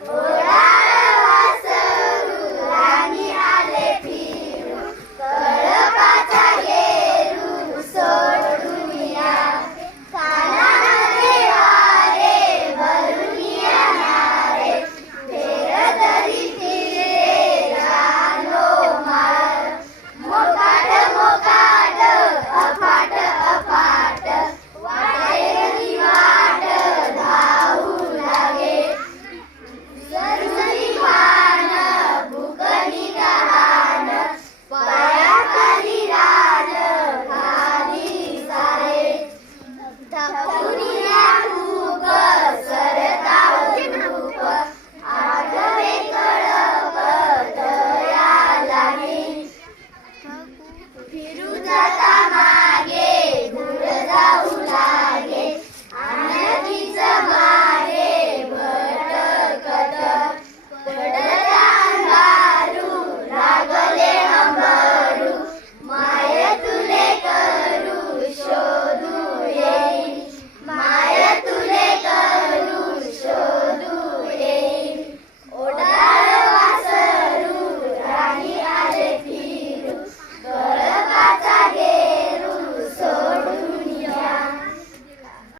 ও Feluda